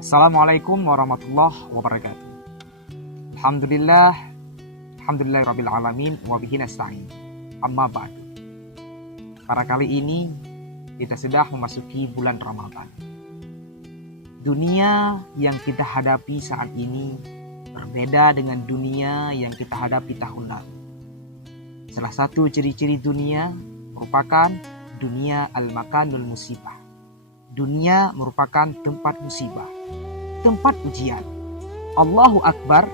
Assalamualaikum warahmatullahi wabarakatuh. Alhamdulillahirabbil alamin wa bihi nasta'in. Amma ba'du. Pada kali ini kita sudah memasuki bulan Ramadan. Dunia yang kita hadapi saat ini berbeda dengan dunia yang kita hadapi tahun lalu. Salah satu ciri-ciri dunia merupakan dunia al-makanul musibah. Dunia merupakan tempat musibah, tempat ujian. Allahu Akbar,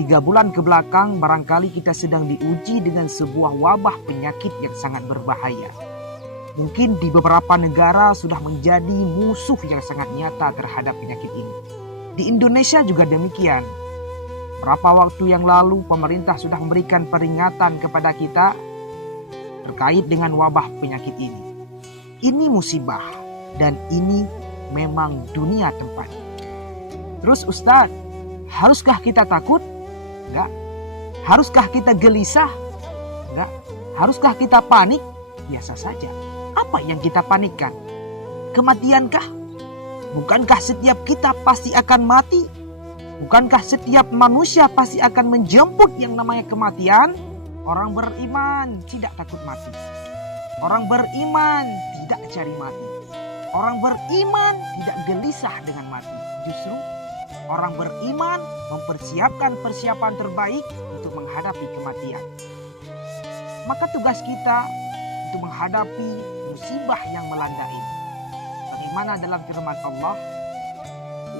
3 bulan ke belakang barangkali kita sedang diuji dengan sebuah wabah penyakit yang sangat berbahaya. Mungkin di beberapa negara sudah menjadi musuh yang sangat nyata terhadap penyakit ini. Di Indonesia juga demikian. Berapa waktu yang lalu pemerintah sudah memberikan peringatan kepada kita terkait dengan wabah penyakit ini. Ini musibah. Dan ini memang dunia tempatnya. Terus Ustadz, haruskah kita takut? Enggak. Haruskah kita gelisah? Enggak. Haruskah kita panik? Biasa saja. Apa yang kita panikkan? Kematiankah? Bukankah setiap kita pasti akan mati? Bukankah setiap manusia pasti akan menjemput yang namanya kematian? Orang beriman tidak takut mati. Orang beriman tidak cari mati. Orang beriman tidak gelisah dengan mati. Justru orang beriman mempersiapkan persiapan terbaik untuk menghadapi kematian. Maka tugas kita untuk menghadapi musibah yang melanda ini. Bagaimana dalam firman Allah?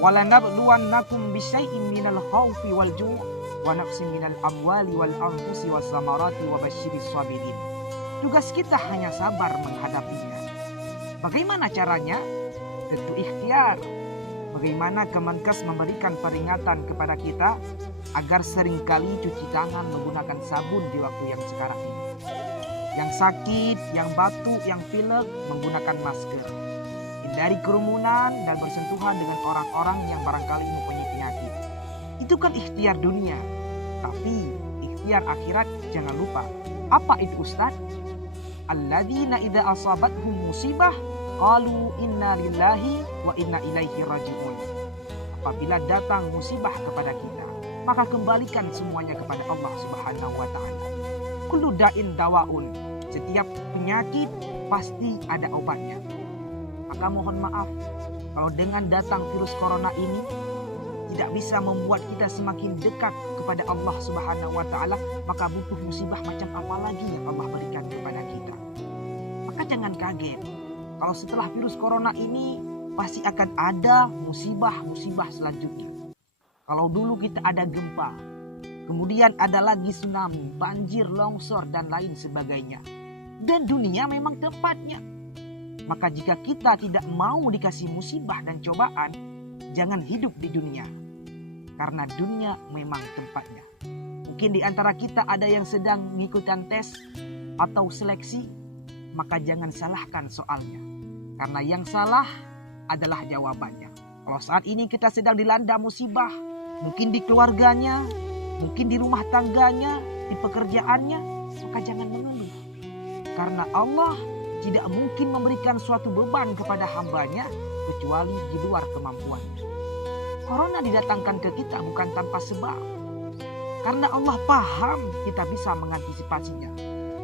وَلَنَبْلُوَنَّكُمْ بِشَيْءٍ مِنَ الْخَوْفِ وَالْجُوعِ وَنَقْصٍ مِنَ الْأَمْوَالِ وَالْأَنْفُسِ وَالثَّمَرَاتِ وَبَشِّرِ الصَّابِرِينَ. Tugas kita hanya sabar menghadapinya. Bagaimana caranya? Tentu ikhtiar. Bagaimana Kemenkes memberikan peringatan kepada kita agar seringkali cuci tangan menggunakan sabun di waktu yang sekarang ini. Yang sakit, yang batuk, yang pilek menggunakan masker. Hindari kerumunan dan bersentuhan dengan orang-orang yang barangkali mempunyai penyakit. Itu kan ikhtiar dunia. Tapi ikhtiar akhirat jangan lupa. Apa itu Ustaz? Alladzina idza asabathum musibah qalu inna lillahi wa inna ilaihi raji'un. Apabila datang musibah kepada kita, maka kembalikan semuanya kepada Allah Subhanahu wa taala. Kullu da'in dawaun. Setiap penyakit pasti ada obatnya. Maka mohon maaf kalau dengan datang virus corona ini tidak bisa membuat kita semakin dekat kepada Allah Subhanahu wa taala, maka butuh musibah macam apa lagi yang Allah berikan kepada kita. Maka jangan kaget kalau setelah virus corona ini pasti akan ada musibah-musibah selanjutnya. Kalau dulu kita ada gempa, kemudian ada lagi tsunami, banjir, longsor dan lain sebagainya. Dan dunia memang tempatnya. Maka jika kita tidak mau dikasih musibah dan cobaan, jangan hidup di dunia. Karena dunia memang tempatnya. Mungkin di antara kita ada yang sedang mengikuti tes atau seleksi, maka jangan salahkan soalnya. Karena yang salah adalah jawabannya. Kalau saat ini kita sedang dilanda musibah, mungkin di keluarganya, mungkin di rumah tangganya, di pekerjaannya, maka jangan mengeluh. Karena Allah tidak mungkin memberikan suatu beban kepada hambanya kecuali di luar kemampuannya. Corona didatangkan ke kita bukan tanpa sebab. Karena Allah paham kita bisa mengantisipasinya.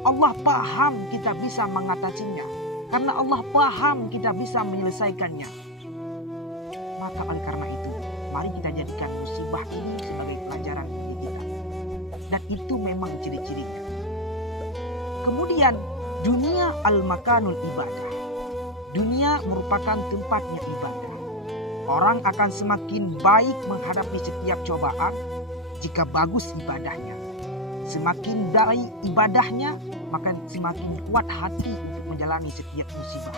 Allah paham kita bisa mengatasinya. Karena Allah paham kita bisa menyelesaikannya. Maka oleh karena itu, mari kita jadikan musibah ini sebagai pelajaran bagi kita. Dan itu memang ciri-cirinya. Kemudian, dunia al-makanul ibadah. Dunia merupakan tempatnya ibadah. Orang akan semakin baik menghadapi setiap cobaan jika bagus ibadahnya. Semakin baik ibadahnya, maka semakin kuat hati untuk menjalani setiap musibah.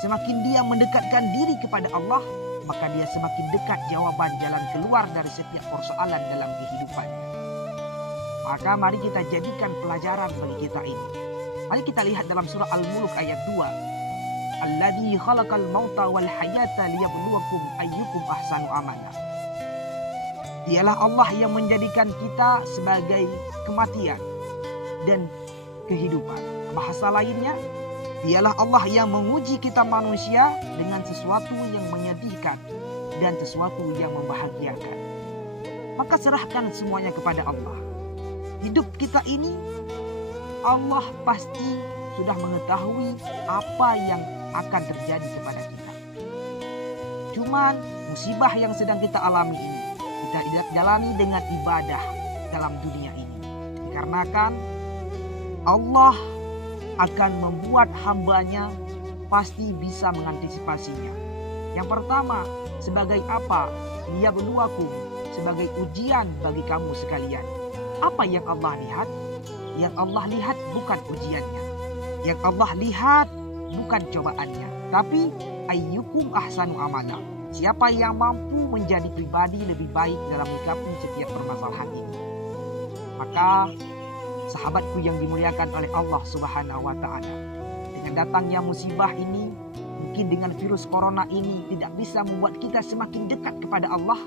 Semakin dia mendekatkan diri kepada Allah, maka dia semakin dekat jawaban jalan keluar dari setiap persoalan dalam kehidupannya. Maka mari kita jadikan pelajaran bagi kita ini. Mari kita lihat dalam surah Al-Mulk ayat 2. Alladzi khalaqal mauta wal hayata liyabluwakum ayyukum ahsanu amala. Dialah Allah yang menjadikan kita sebagai kematian dan kehidupan. Bahasa lainnya, dialah Allah yang menguji kita manusia dengan sesuatu yang menyedihkan dan sesuatu yang membahagiakan. Maka serahkan semuanya kepada Allah. Hidup kita ini Allah pasti sudah mengetahui apa yang akan terjadi kepada kita. Cuman musibah yang sedang kita alami ini kita jalani dengan ibadah dalam dunia ini. Dikarenakan Allah akan membuat hambanya pasti bisa mengantisipasinya. Yang pertama, sebagai apa? Liyabluwakum, sebagai ujian bagi kamu sekalian. Apa yang Allah lihat? Yang Allah lihat bukan ujiannya. Yang Allah lihat bukan cobaannya. Tapi ayyukum ahsanu amala. Siapa yang mampu menjadi pribadi lebih baik dalam menyikapi setiap permasalahan ini. Maka sahabatku yang dimuliakan oleh Allah Subhanahu wa taala, dengan datangnya musibah ini, mungkin dengan virus corona ini tidak bisa membuat kita semakin dekat kepada Allah,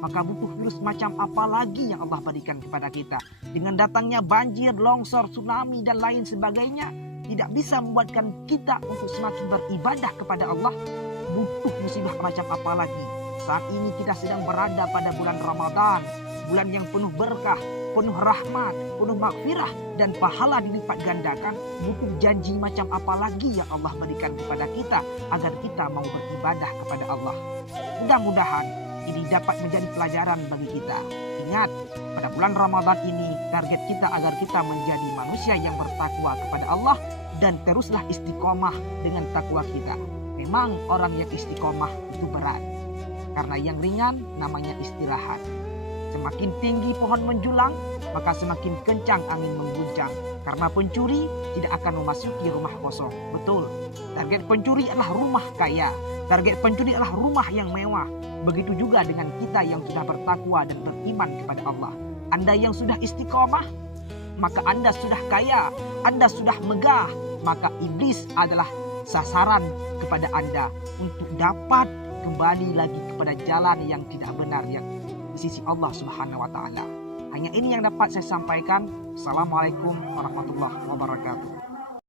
maka butuh virus macam apa lagi yang Allah berikan kepada kita. Dengan datangnya banjir, longsor, tsunami dan lain sebagainya, tidak bisa membuatkan kita untuk semakin beribadah kepada Allah. Butuh musibah macam apa lagi? Saat ini kita sedang berada pada bulan Ramadan, bulan yang penuh berkah, penuh rahmat, penuh maghfirah dan pahala dilipat gandakan. Butuh janji macam apa lagi yang Allah berikan kepada kita agar kita mau beribadah kepada Allah. Mudah-mudahan ini dapat menjadi pelajaran bagi kita. Ingat, pada bulan Ramadan ini target kita agar kita menjadi manusia yang bertakwa kepada Allah dan teruslah istiqomah dengan takwa kita. Memang orang yang istiqomah itu berat, karena yang ringan namanya istirahat. Semakin tinggi pohon menjulang, maka semakin kencang angin mengguncang. Karena pencuri tidak akan memasuki rumah kosong. Betul, target pencuri adalah rumah kaya. Target pencuri adalah rumah yang mewah. Begitu juga dengan kita yang sudah bertakwa dan beriman kepada Allah. Anda yang sudah istiqomah, maka Anda sudah kaya, Anda sudah megah. Maka iblis adalah sasaran kepada Anda untuk dapat kembali lagi kepada jalan yang tidak benar yang di sisi Allah Subhanahu wa taala. Hanya ini yang dapat saya sampaikan. Assalamualaikum warahmatullahi wabarakatuh.